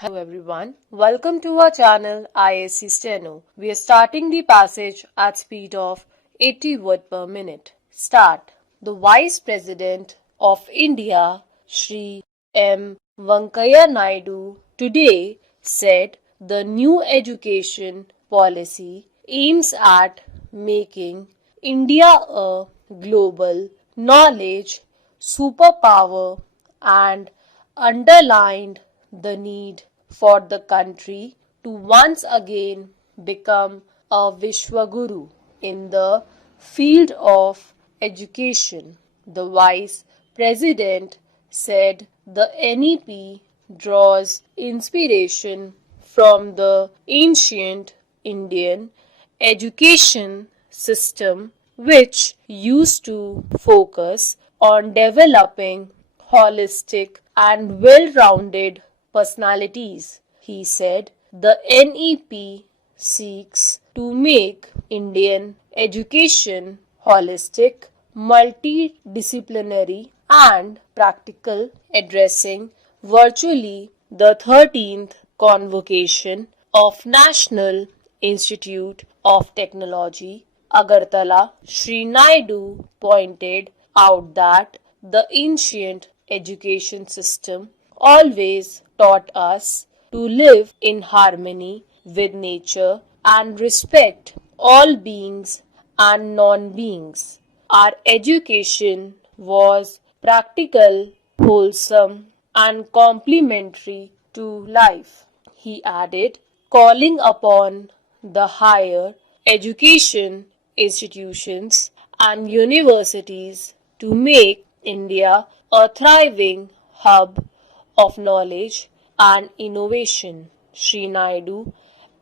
Hello everyone, welcome to our channel ISC Steno. We are starting the passage at speed of 80 words per minute. Start. The Vice President of India, Shri M. Venkaiah Naidu, today said the new education policy aims at making India a global knowledge superpower and underlined the need for the country to once again become a Vishwaguru in the field of education. The Vice President said the NEP draws inspiration from the ancient Indian education system, which used to focus on developing holistic and well rounded personalities. He said the NEP seeks to make Indian education holistic, multidisciplinary, and practical, addressing virtually the 13th convocation of National Institute of Technology, Agartala. Sri Naidu pointed out that the ancient education system always taught us to live in harmony with nature and respect all beings and non beings. Our education was practical, wholesome, and complementary to life. He added, calling upon the higher education institutions and universities to make India a thriving hub of knowledge and innovation. Sri Naidu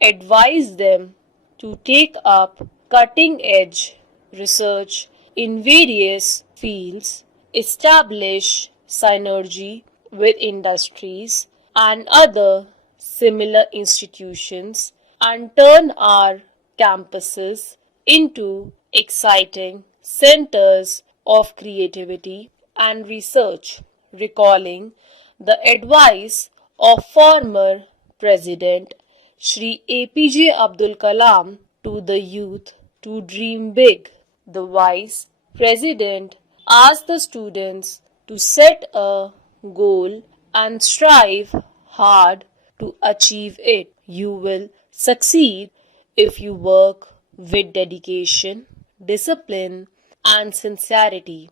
advised them to take up cutting edge research in various fields, establish synergy with industries and other similar institutions, and turn our campuses into exciting centers of creativity and research, recalling the advice of former President Shri APJ Abdul Kalam to the youth to dream big. The Vice President asked the students to set a goal and strive hard to achieve it. You will succeed if you work with dedication, discipline, and sincerity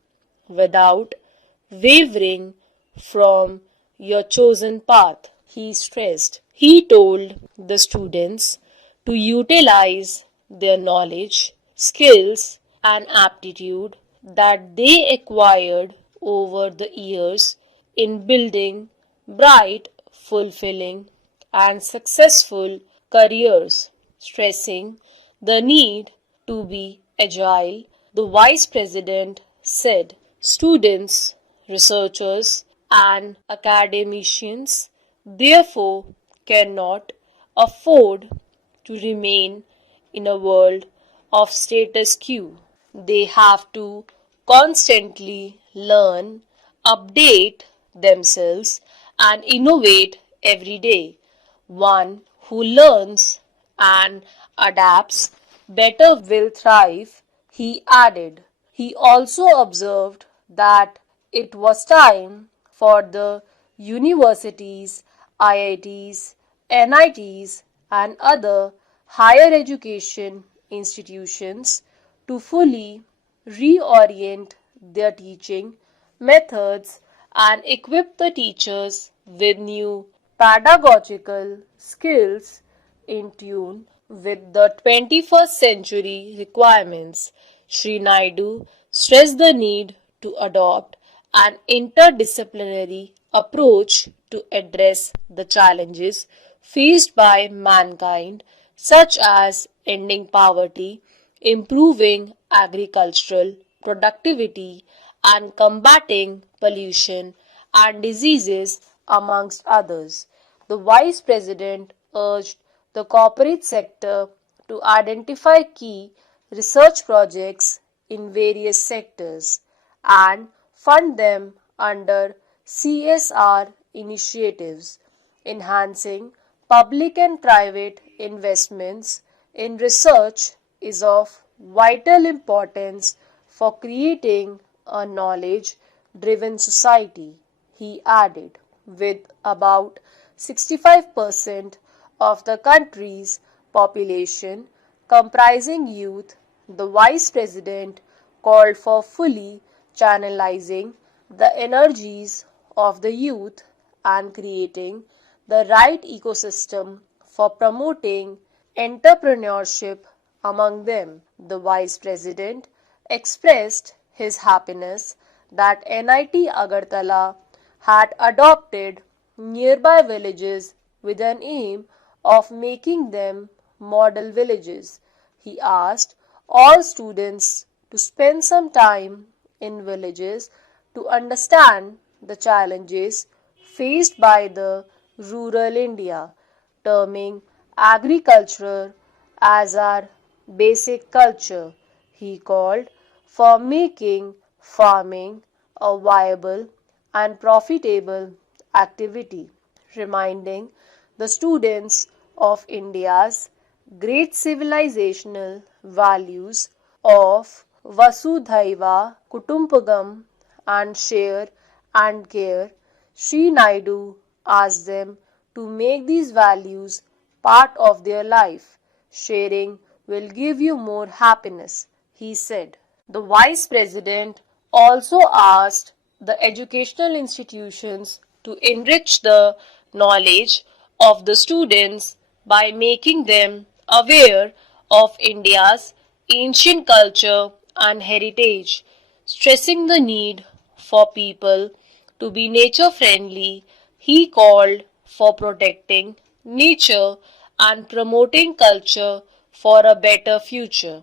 without wavering from your chosen path, he stressed. He told the students to utilize their knowledge, skills, and aptitude that they acquired over the years in building bright, fulfilling, and successful careers, stressing the need to be agile. The Vice President said students, researchers, and academicians therefore cannot afford to remain in a world of status quo. They have to constantly learn, update themselves, and innovate every day. One who learns and adapts better will thrive, he added. He also observed that it was time for the universities, IITs, NITs, and other higher education institutions to fully reorient their teaching methods and equip the teachers with new pedagogical skills in tune with the 21st century requirements. Sri Naidu stressed the need to adopt an interdisciplinary approach to address the challenges faced by mankind, such as ending poverty, improving agricultural productivity, and combating pollution and diseases, amongst others. The Vice President urged the corporate sector to identify key research projects in various sectors and fund them under CSR initiatives. Enhancing public and private investments in research is of vital importance for creating a knowledge driven society, he added. With about 65% of the country's population comprising youth, the Vice President called for fully channelizing the energies of the youth and creating the right ecosystem for promoting entrepreneurship among them. The Vice President expressed his happiness that NIT Agartala had adopted nearby villages with an aim of making them model villages. He asked all students to spend some time in villages to understand the challenges faced by the rural India, terming agriculture as our basic culture. He called for making farming a viable and profitable activity, reminding the students of India's great civilizational values of Vasudhaiva Kutumbakam and share and care. Sri Naidu asked them to make these values part of their life. Sharing will give you more happiness, he said. The Vice President also asked the educational institutions to enrich the knowledge of the students by making them aware of India's ancient culture and heritage, stressing the need for people to be nature friendly. He called for protecting nature and promoting culture for a better future.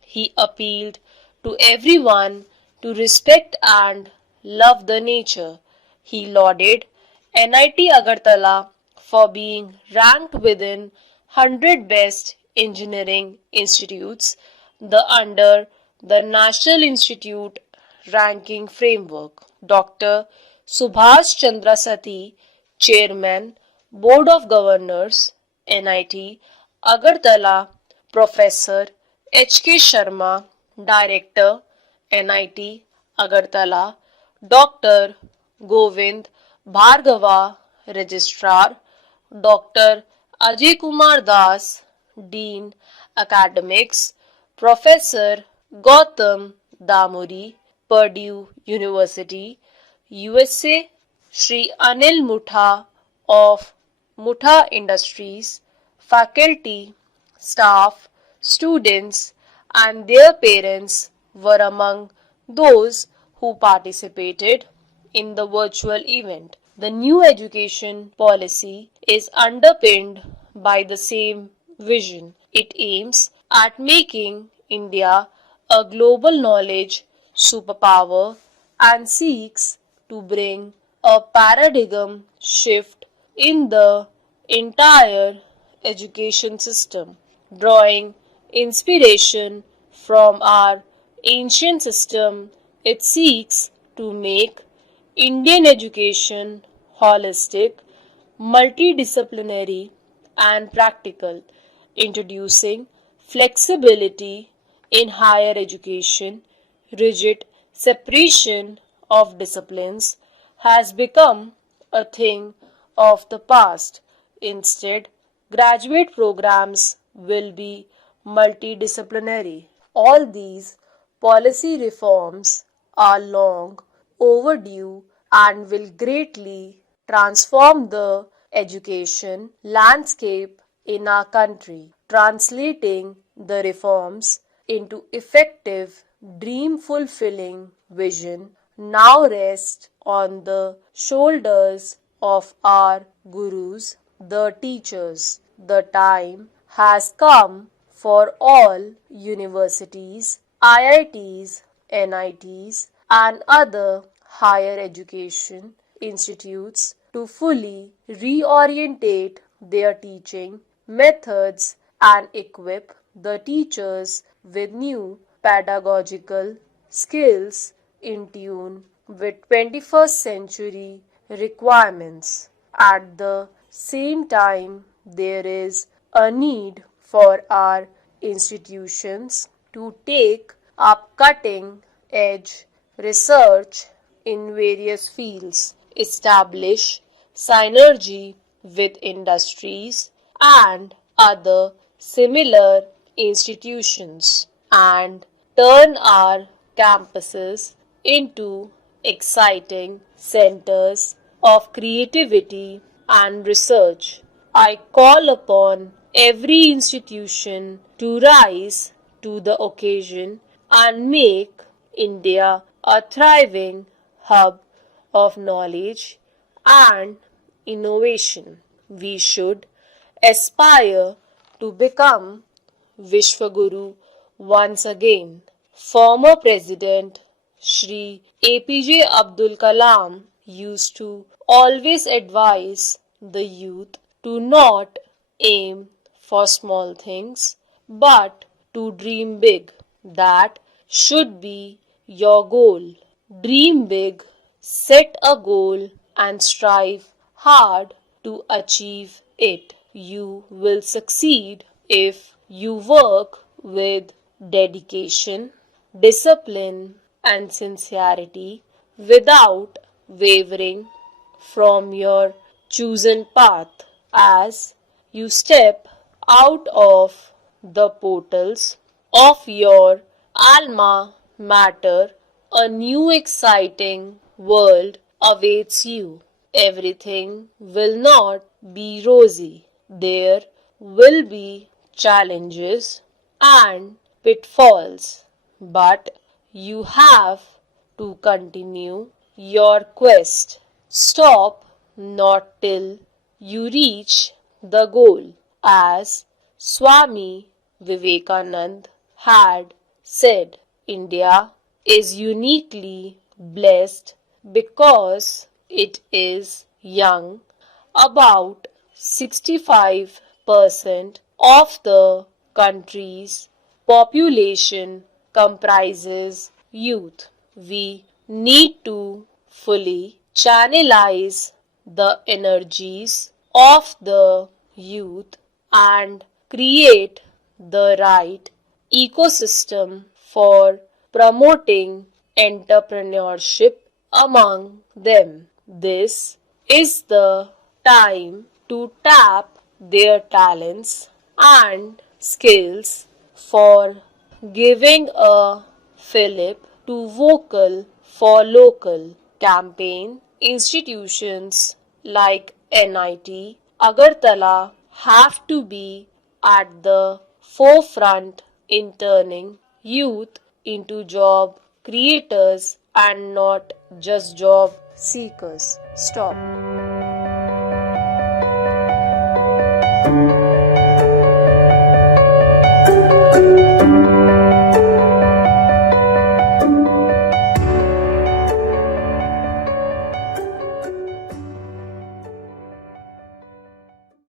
He appealed to everyone to respect and love the nature. He lauded NIT Agartala for being ranked within 100 best engineering institutes the under the National Institute ranking framework. Dr. Subhash Chandra Sati, Chairman, Board of Governors, NIT Agartala, Professor H.K. Sharma, Director, NIT Agartala, Dr. Govind Bhargava, Registrar, Dr. Ajay Kumar Das, Dean, Academics, Professor Gautam Damuri, Purdue University, USA, Sri Anil Mutha of Mutha Industries, faculty, staff, students, and their parents were among those who participated in the virtual event. The new education policy is underpinned by the same vision. It aims at making India a global knowledge superpower and seeks to bring a paradigm shift in the entire education system, drawing inspiration from our ancient system. It seeks to make Indian education holistic, multidisciplinary, and practical, introducing flexibility in higher education. Rigid separation of disciplines has become a thing of the past. Instead, graduate programs will be multidisciplinary. All these policy reforms are long overdue and will greatly transform the education landscape in our country. Translating the reforms into effective, dream fulfilling vision now rests on the shoulders of our gurus, the teachers. The time has come for all universities, IITs, NITs, and other higher education institutes to fully reorientate their teaching methods and equip the teachers with new pedagogical skills in tune with 21st century requirements. At the same time, there is a need for our institutions to take up cutting edge research in various fields, establish synergy with industries and other similar institutions, and turn our campuses into exciting centers of creativity and research. I call upon every institution to rise to the occasion and make India a thriving hub of knowledge and innovation. We should aspire to become Vishwaguru once again. Former President Shri APJ Abdul Kalam used to always advise the youth to not aim for small things but to dream big. That should be your goal. Dream big, set a goal, and strive hard to achieve it. You will succeed if you work with dedication, discipline, and sincerity without wavering from your chosen path. As you step out of the portals of your alma mater, a new exciting world awaits you. Everything will not be rosy. There will be challenges and pitfalls, but you have to continue your quest. Stop not till you reach the goal, as Swami Vivekanand had said. India is uniquely blessed because it is young. About 65% of the country's population comprises youth. We need to fully channelize the energies of the youth and create the right ecosystem for promoting entrepreneurship among them. This is the time to tap their talents and skills for giving a fillip to vocal for local campaign. Institutions like NIT Agartala have to be at the forefront in turning youth into job creators and not just job seekers. Stop.